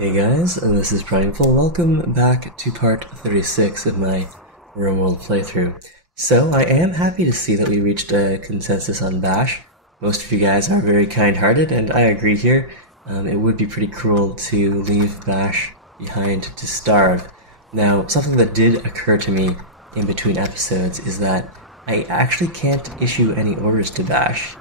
Hey guys, this is Prideful. Welcome back to part 36 of my Rimworld playthrough. So, I am happy to see that we reached a consensus on Bash. Most of you guys are very kind-hearted, and I agree here. It would be pretty cruel to leave Bash behind to starve. Now, something that did occur to me in between episodes is that I actually can't issue any orders to Bash.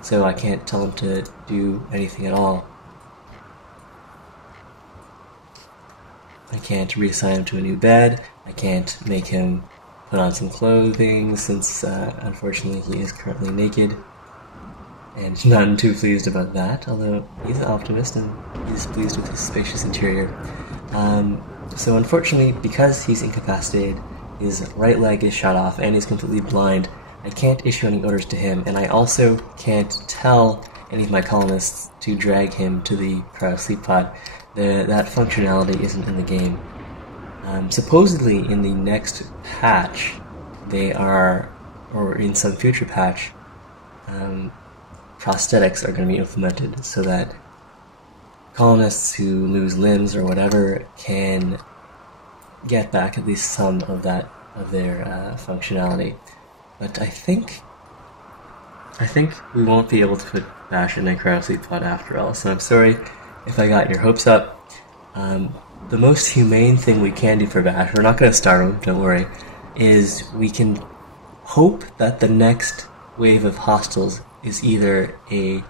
So I can't tell him to do anything at all. I can't reassign him to a new bed. I can't make him put on some clothing since, unfortunately, he is currently naked. And none too pleased about that, although he's an optimist and he's pleased with his spacious interior. So unfortunately, because he's incapacitated, his right leg is shot off and he's completely blind, I can't issue any orders to him, and I also can't tell any of my colonists to drag him to the cryo sleep pod. That functionality isn't in the game. Supposedly in the next patch, they are, or in some future patch, prosthetics are going to be implemented so that colonists who lose limbs or whatever can get back at least some of their functionality. But I think we won't be able to put Bash in a cryo sleep pod after all, so I'm sorry if I got your hopes up. The most humane thing we can do for Bash, we're not going to starve him, don't worry, is we can hope that the next wave of hostiles is either a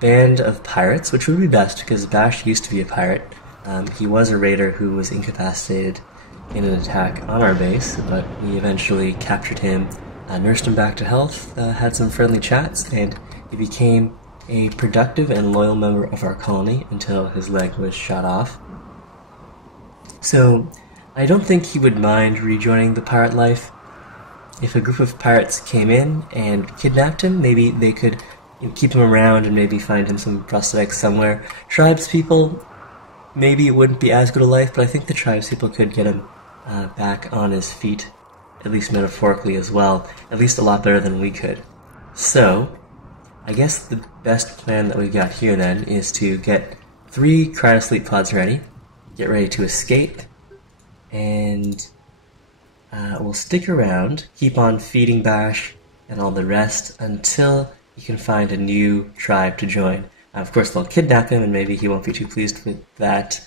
band of pirates, which would be best because Bash used to be a pirate. He was a raider who was incapacitated in an attack on our base, but we eventually captured him, nursed him back to health, had some friendly chats, and he became a productive and loyal member of our colony until his leg was shot off. So, I don't think he would mind rejoining the pirate life. If a group of pirates came in and kidnapped him, maybe they could keep him around and maybe find him some prosthetics somewhere. Tribespeople, maybe it wouldn't be as good a life, but I think the tribespeople could get him back on his feet, at least metaphorically as well, at least a lot better than we could. So, I guess the best plan that we got here then is to get 3 cryo sleep pods ready, get ready to escape, and we'll stick around, keep on feeding Bash and all the rest until he can find a new tribe to join. Of course, they'll kidnap him, and maybe he won't be too pleased with that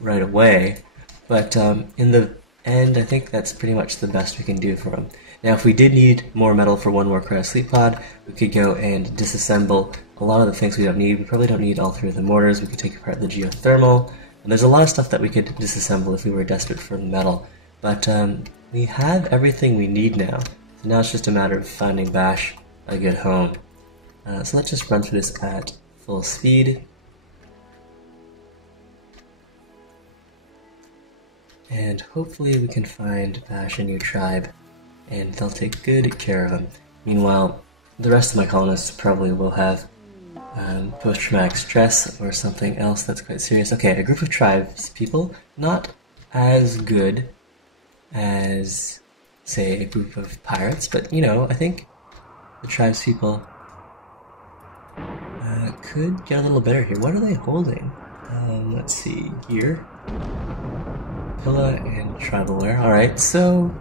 right away, but in the end, I think that's pretty much the best we can do for him. Now, if we did need more metal for one more cryo sleep pod, we could go and disassemble a lot of the things we don't need. We probably don't need all 3 of the mortars. We could take apart the geothermal, and there's a lot of stuff that we could disassemble if we were desperate for metal. But we have everything we need now, so now it's just a matter of finding Bash a good home. So let's just run through this at full speed. And hopefully we can find Bash a new tribe, and they'll take good care of him. Meanwhile, the rest of my colonists probably will have post-traumatic stress or something else that's quite serious. Okay, a group of tribes people, not as good as, say, a group of pirates, but, you know, I think the tribes people could get a little better here. What are they holding? Let's see, here. Pilla and Tribalware. Alright, so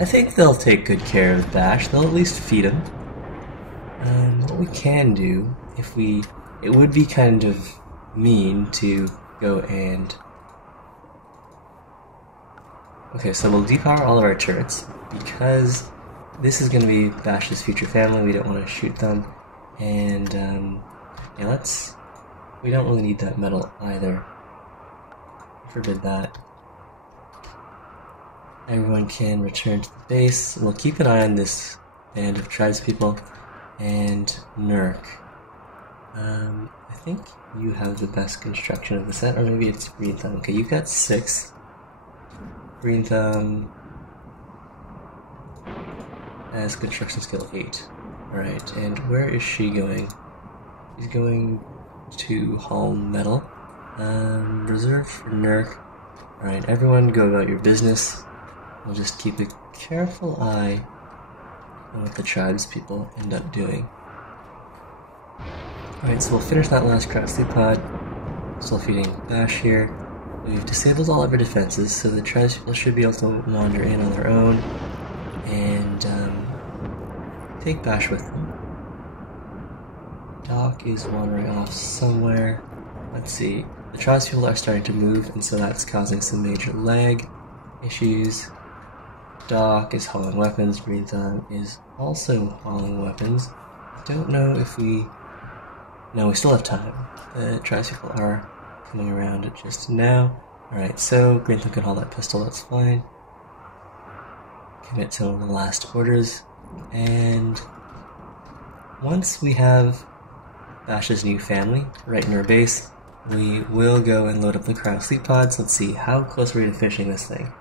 I think they'll take good care of Bash. They'll at least feed him. What we can do, it would be kind of mean to go and... Okay, so we'll depower all of our turrets, because this is going to be Bash's future family. We don't want to shoot them. And, yeah, we don't really need that metal either. Forbid that. Everyone can return to the base. We'll keep an eye on this band of tribespeople and Nurk. I think you have the best construction of the set, or maybe it's Green Thumb. Okay, you've got 6. Green Thumb has construction skill 8. Alright, and where is she going? She's going to haul metal. Reserve for Nurk. Alright, everyone go about your business. We'll just keep a careful eye on what the tribespeople end up doing. Alright, so we'll finish that last cryo sleep pod. Still feeding Bash here. We've disabled all of our defenses, so the tribespeople should be able to wander in on their own and take Bash with them. Doc is wandering off somewhere. Let's see. The tribespeople are starting to move, and so that's causing some major lag issues. Doc is hauling weapons. Green Thumb is also hauling weapons. Don't know if we... No, we still have time. The tribespeople are coming around just now. Alright, so Green Thumb can haul that pistol, that's fine. Commit some of the last orders. And once we have Bash's new family right in our base, we will go and load up the cryo sleep pods. Let's see, how close are we to finishing this thing?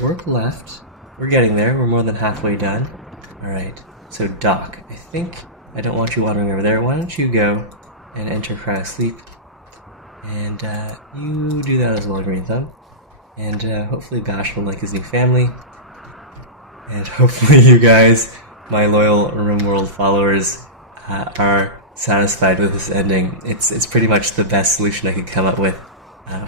Work left. We're getting there, we're more than halfway done. Alright, so Doc, I don't want you wandering over there. Why don't you go and enter cryo sleep? And you do that as well, Green Thumb. And hopefully Bash will like his new family. And hopefully you guys, my loyal Rimworld followers, are satisfied with this ending. It's pretty much the best solution I could come up with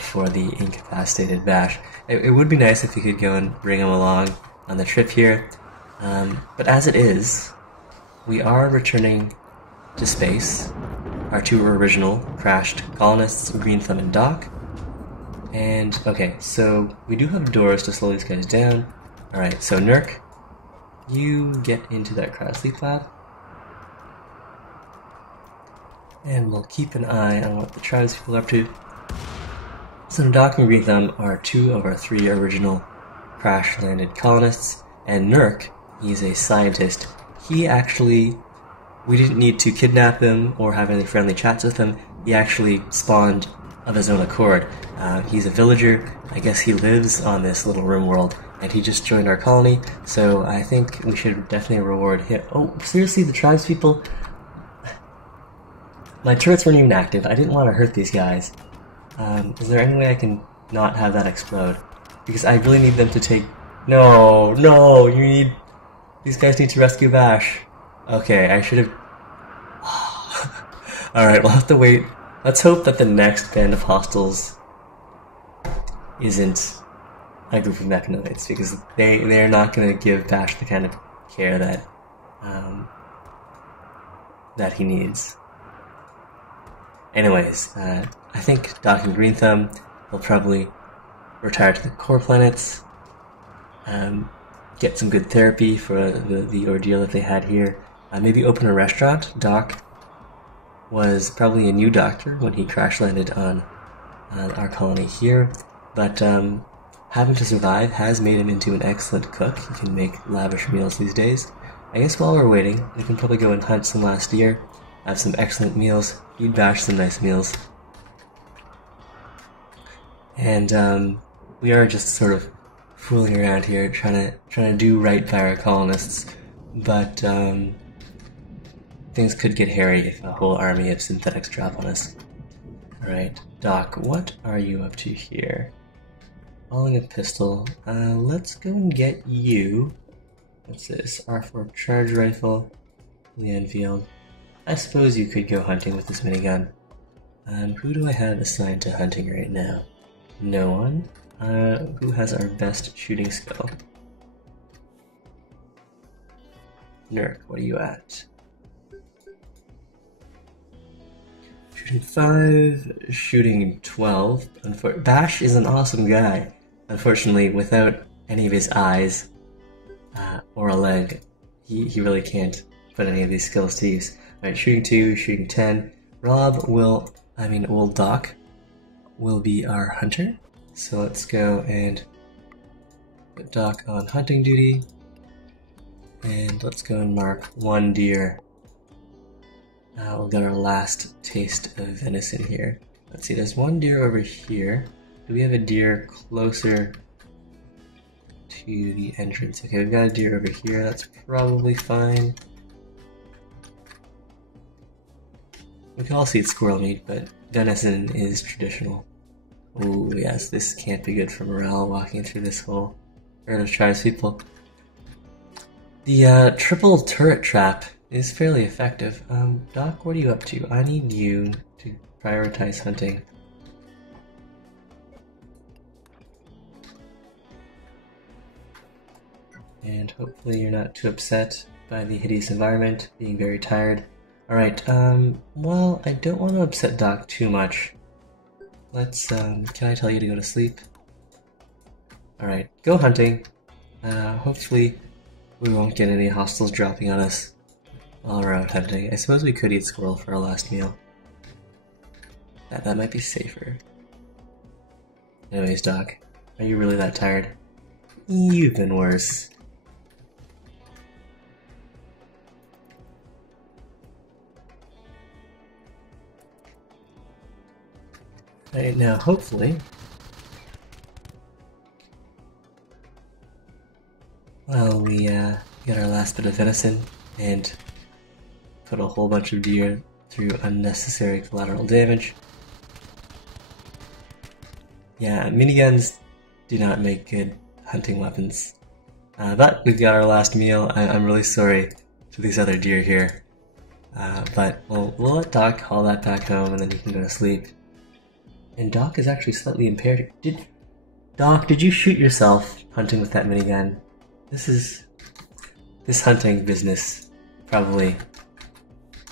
for the incapacitated Bash. It would be nice if you could go and bring him along on the trip here, but as it is, we are returning to space. Our two original crashed colonists, Green Thumb and Doc. And, okay, so we do have doors to slow these guys down. Alright, so Nurk, you get into that cryo sleep lab. And we'll keep an eye on what the tribespeople are up to. So Doc and Green Thumb are two of our three original crash-landed colonists. And Nurk, he's a scientist. He actually... We didn't need to kidnap him or have any friendly chats with him. He actually spawned of his own accord. He's a villager. I guess he lives on this little Rimworld, and he just joined our colony, so I think we should definitely reward him. Oh, seriously, the tribespeople? My turrets weren't even active. I didn't want to hurt these guys. Is there any way I can not have that explode? Because I really need them to take... No, you need... These guys need to rescue Bash. Okay, I should have... Alright, we'll have to wait. Let's hope that the next band of hostiles isn't a group of mechanoids, because they're not going to give Bash the kind of care that that he needs. Anyways, I think Doc and Green Thumb will probably retire to the core planets, get some good therapy for the ordeal that they had here. Maybe open a restaurant. Doc was probably a new doctor when he crash-landed on our colony here, but having to survive has made him into an excellent cook. He can make lavish meals these days. I guess while we're waiting, we can probably go and hunt some last year, have some excellent meals, feed Bash some nice meals. And we are just sort of fooling around here, trying to do right by our colonists, but things could get hairy if a whole army of synthetics drop on us. Alright, Doc, what are you up to here? Hauling a pistol. Let's go and get you. What's this? R4 charge rifle. The Enfield. I suppose you could go hunting with this minigun. Who do I have assigned to hunting right now? No one. Who has our best shooting skill? Nurk, what are you at? Shooting 5, shooting 12. Bash is an awesome guy. Unfortunately, without any of his eyes or a leg, he really can't put any of these skills to use. Alright, shooting 2, shooting 10. Old Doc will be our hunter. So let's go and put Doc on hunting duty. And let's go and mark 1 deer. We've got our last taste of venison here. Let's see, there's 1 deer over here. Do we have a deer closer to the entrance? Okay, we've got a deer over here. That's probably fine. We can all see it's squirrel meat, but venison is traditional. Ooh, yes, this can't be good for morale walking through this whole herd of tribespeople. The triple turret trap is fairly effective. Doc, what are you up to? I need you to prioritize hunting and hopefully you're not too upset by the hideous environment, being very tired. Alright, well, I don't want to upset Doc too much. Let's, can I tell you to go to sleep? Alright, go hunting. Hopefully we won't get any hostiles dropping on us while we're out hunting. I suppose we could eat squirrel for our last meal. That might be safer. Anyways, Doc, are you really that tired? You've been worse. Alright, now hopefully... well, we get our last bit of venison and put a whole bunch of deer through unnecessary collateral damage. Yeah, miniguns do not make good hunting weapons. But we've got our last meal. I'm really sorry to these other deer here. But we'll let Doc haul that back home and then he can go to sleep. And Doc is actually slightly impaired. Doc, did you shoot yourself hunting with that minigun? This hunting business probably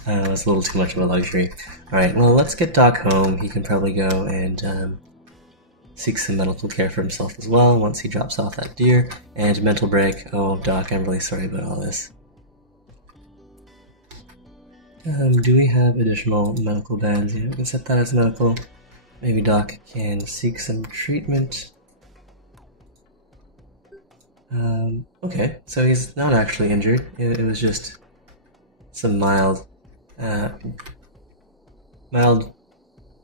was a little too much of a luxury. Alright, well, let's get Doc home. He can probably go and seek some medical care for himself as well once he drops off that deer. And mental break. Oh, Doc, I'm really sorry about all this. Do we have additional medical bands? Yeah, we can set that as medical. Maybe Doc can seek some treatment. Okay, so he's not actually injured. It was just some mild, I don't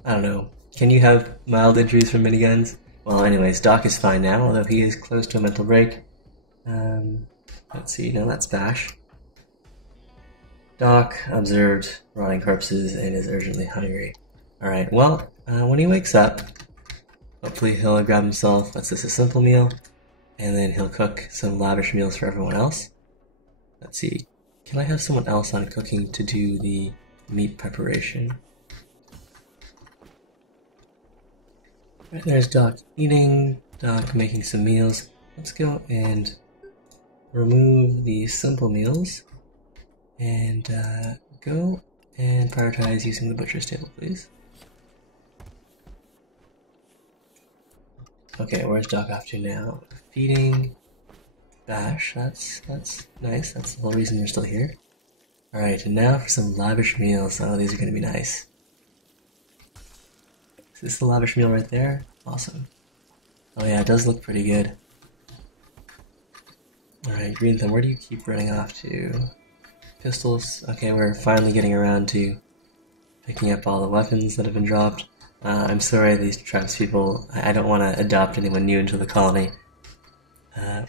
know. Can you have mild injuries from miniguns? Well, anyways, Doc is fine now, although he is close to a mental break. Let's see, no, that's Bash. Doc observed rotting corpses and is urgently hungry. Alright, well, when he wakes up, hopefully he'll grab himself, that's just a simple meal, and then he'll cook some lavish meals for everyone else. Let's see, can I have someone else on cooking to do the meat preparation? Right, there's Doc eating, Doc making some meals. Let's go and remove the simple meals and go and prioritize using the butcher's table, please. Okay, where's Doc off to now? Feeding Bash, that's nice, that's the whole reason you're still here. Alright, and now for some lavish meals. Oh, these are gonna be nice. Is this the lavish meal right there? Awesome. Oh yeah, it does look pretty good. Alright, Green Thumb, where do you keep running off to? Pistols. Okay, we're finally getting around to picking up all the weapons that have been dropped. I'm sorry, these tribes people, I don't want to adopt anyone new into the colony.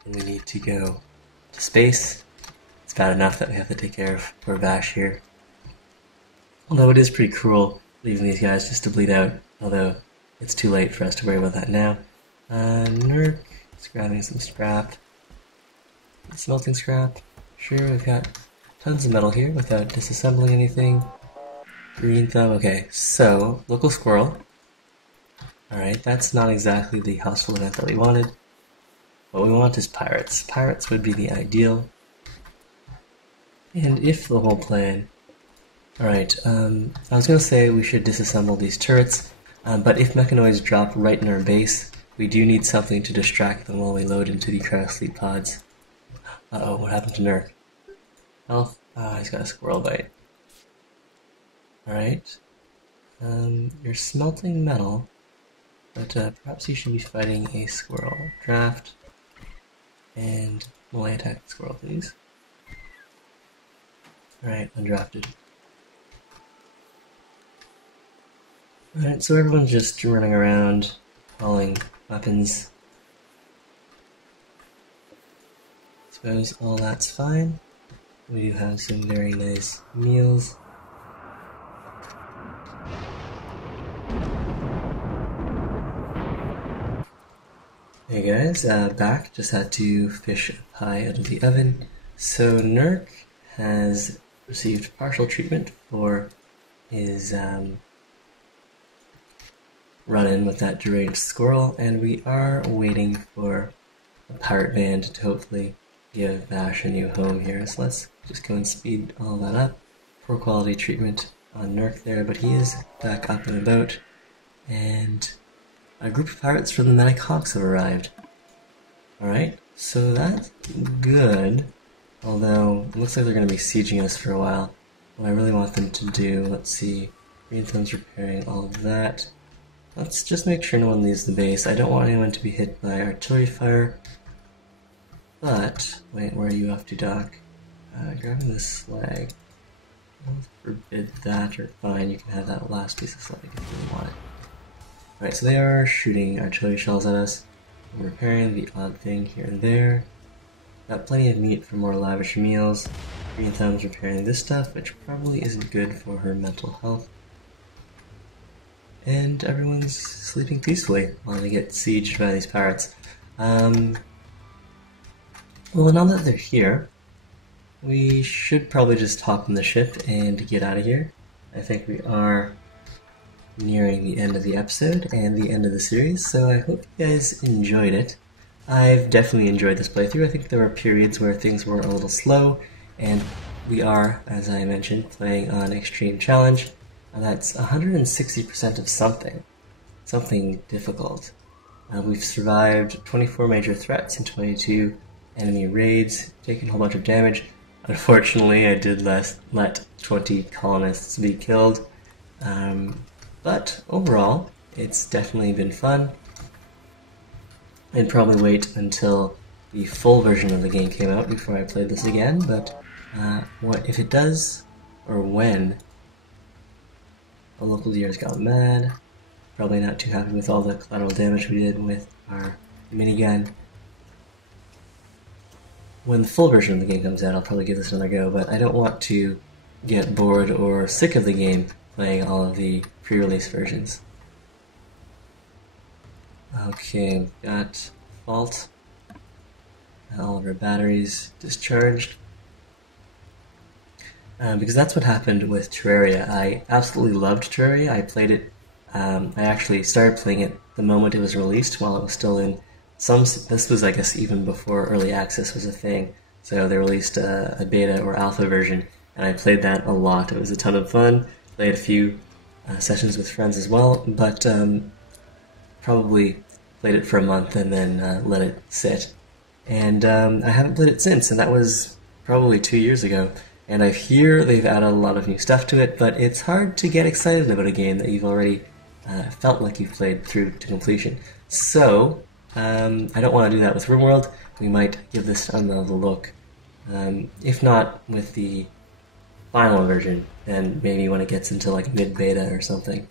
We need to go to space. It's bad enough that we have to take care of poor Bash here. Although it is pretty cruel leaving these guys just to bleed out, although it's too late for us to worry about that now. Nurk is grabbing some scrap. Smelting scrap. Sure, we've got tons of metal here without disassembling anything. Green Thumb, okay, so, local squirrel. Alright, that's not exactly the hostile event that we wanted. What we want is pirates. Pirates would be the ideal. And if the whole plan... Alright, I was gonna say we should disassemble these turrets, but if mechanoids drop right in our base, we do need something to distract them while we load into the cryosleep pods. Uh-oh, what happened to Nurk? Health? Ah, he's got a squirrel bite. Alright. You're smelting metal, but perhaps you should be fighting a squirrel. Draft, and melee attack the squirrel, please. Alright, undrafted. Alright, so everyone's just running around, hauling weapons. Suppose all that's fine. We do have some very nice meals. Hey guys, back. Just had to fish a pie out of the oven. So Nurk has received partial treatment for his run-in with that deranged squirrel, and we are waiting for a pirate band to hopefully give Bash a new home here, so let's just go and speed all that up. Poor quality treatment on Nurk there, but he is back up and about, and a group of pirates from the Manic Hawks have arrived. Alright, so that's good, although it looks like they're going to be sieging us for a while. What I really want them to do, let's see, Green Thumb's repairing all of that. Let's just make sure no one leaves the base. I don't want anyone to be hit by artillery fire. But, wait, where are you off to, Doc? Grabbing this slag. I'll forbid that, or fine, you can have that last piece of slag if you really want it. Right, so they are shooting artillery shells at us. I'm repairing the odd thing here and there. Got plenty of meat for more lavish meals. Green Thumb's repairing this stuff, which probably isn't good for her mental health. And everyone's sleeping peacefully while they get sieged by these pirates. Well, now that they're here, we should probably just hop on the ship and get out of here. I think we are nearing the end of the episode and the end of the series, so I hope you guys enjoyed it. I've definitely enjoyed this playthrough. I think there were periods where things were a little slow, and we are, as I mentioned, playing on Extreme Challenge. That's 160% of something difficult. We've survived 24 major threats and 22 enemy raids, taken a whole bunch of damage. Unfortunately, I did let 20 colonists be killed, but overall, it's definitely been fun. I'd probably wait until the full version of the game came out before I played this again, but what if it does, or when the local deers got mad, probably not too happy with all the collateral damage we did with our minigun. When the full version of the game comes out, I'll probably give this another go, but I don't want to get bored or sick of the game playing all of the pre-release versions. Okay, we've got Fault. All of our batteries discharged. Because that's what happened with Terraria. I absolutely loved Terraria. I played it, I actually started playing it the moment it was released while it was still in this was, I guess, even before early access was a thing. So they released a beta or alpha version, and I played that a lot. It was a ton of fun. Played a few sessions with friends as well, but probably played it for a month and then let it sit. And I haven't played it since, and that was probably 2 years ago. And I hear they've added a lot of new stuff to it, but it's hard to get excited about a game that you've already felt like you've played through to completion. So, I don't want to do that with Rimworld. We might give this another look. If not with the final version, then maybe when it gets into like mid-beta or something.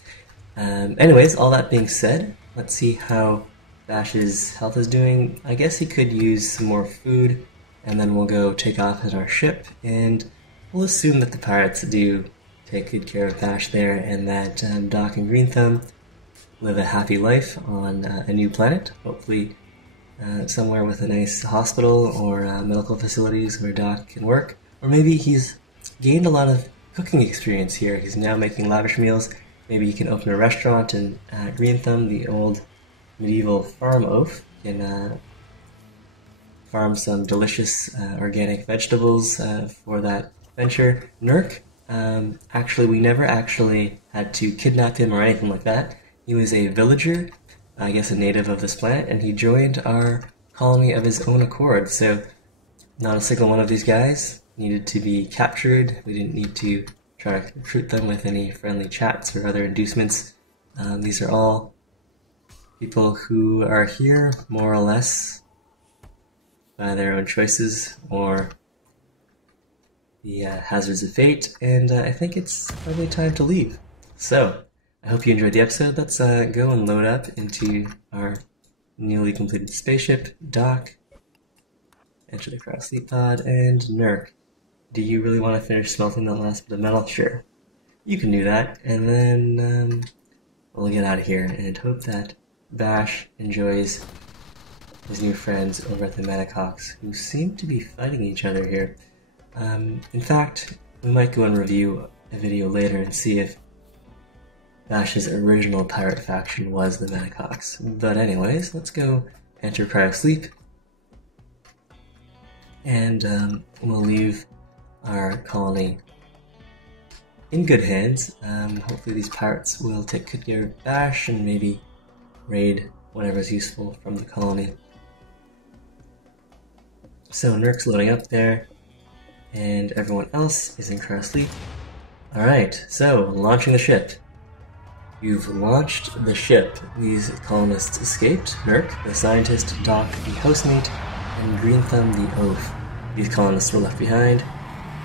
Anyways, all that being said, let's see how Bash's health is doing. I guess he could use some more food, and then we'll go take off in our ship, and we'll assume that the pirates do take good care of Bash there, and that Doc and Green Thumb live a happy life on a new planet, hopefully somewhere with a nice hospital or medical facilities where Doc can work. Or maybe he's gained a lot of cooking experience here. He's now making lavish meals. Maybe he can open a restaurant, and Green Thumb, the old medieval farm oaf, can farm some delicious organic vegetables for that venture. Nurk, actually, we never actually had to kidnap him or anything like that. He was a villager, I guess a native of this planet, and he joined our colony of his own accord. So not a single one of these guys needed to be captured. We didn't need to try to recruit them with any friendly chats or other inducements. These are all people who are here more or less by their own choices or the hazards of fate, and I think it's probably time to leave. So, I hope you enjoyed the episode. Let's go and load up into our newly completed spaceship. Doc, enter the cryo sleep pod, and Nurk. Do you really want to finish smelting that last bit of metal? Sure. You can do that, and then we'll get out of here, and hope that Bash enjoys his new friends over at the Manic Hawks, who seem to be fighting each other here. In fact, we might go and review a video later and see if Bash's original pirate faction was the Manic Hawks. But anyways, let's go enter cryo sleep. and we'll leave our colony in good hands. Hopefully these pirates will take good care of Bash and maybe raid whatever's useful from the colony. So Nurk's loading up there, and everyone else is in cryo sleep. Alright, so launching the ship. You've launched the ship. These colonists escaped. Nurk, the scientist, Doc, the housemate, and Green Thumb, the oaf. These colonists were left behind.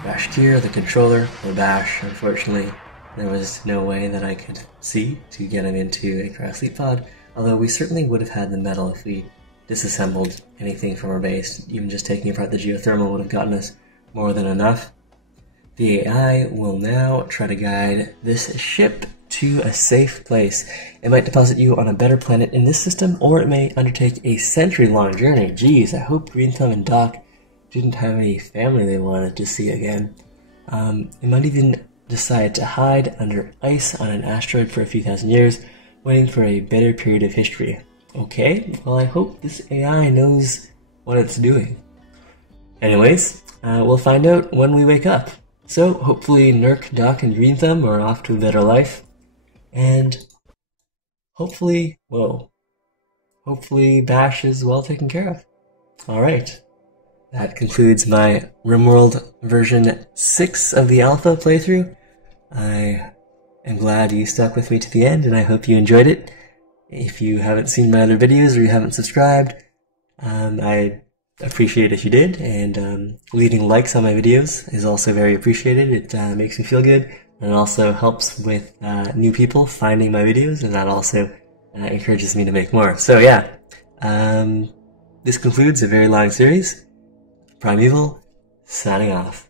Bashkir, the controller, or Bash. Unfortunately, there was no way that I could see to get him into a cryo sleep pod, although we certainly would have had the metal if we disassembled anything from our base. Even just taking apart the geothermal would have gotten us more than enough. The AI will now try to guide this ship to a safe place. It might deposit you on a better planet in this system, or it may undertake a century-long journey. Geez, I hope Green Thumb and Doc didn't have any family they wanted to see again. It might even decide to hide under ice on an asteroid for a few thousand years, waiting for a better period of history. Okay, well I hope this AI knows what it's doing. Anyways, we'll find out when we wake up. So hopefully Nurk, Doc, and Green Thumb are off to a better life. And hopefully Bash is well taken care of. Alright, that concludes my Rimworld version 6 of the Alpha playthrough. I am glad you stuck with me to the end, and I hope you enjoyed it. If you haven't seen my other videos or you haven't subscribed, I appreciate if you did, and leaving likes on my videos is also very appreciated. It makes me feel good, and it also helps with new people finding my videos, and that also encourages me to make more. So yeah, this concludes a very long series. Primeval, signing off.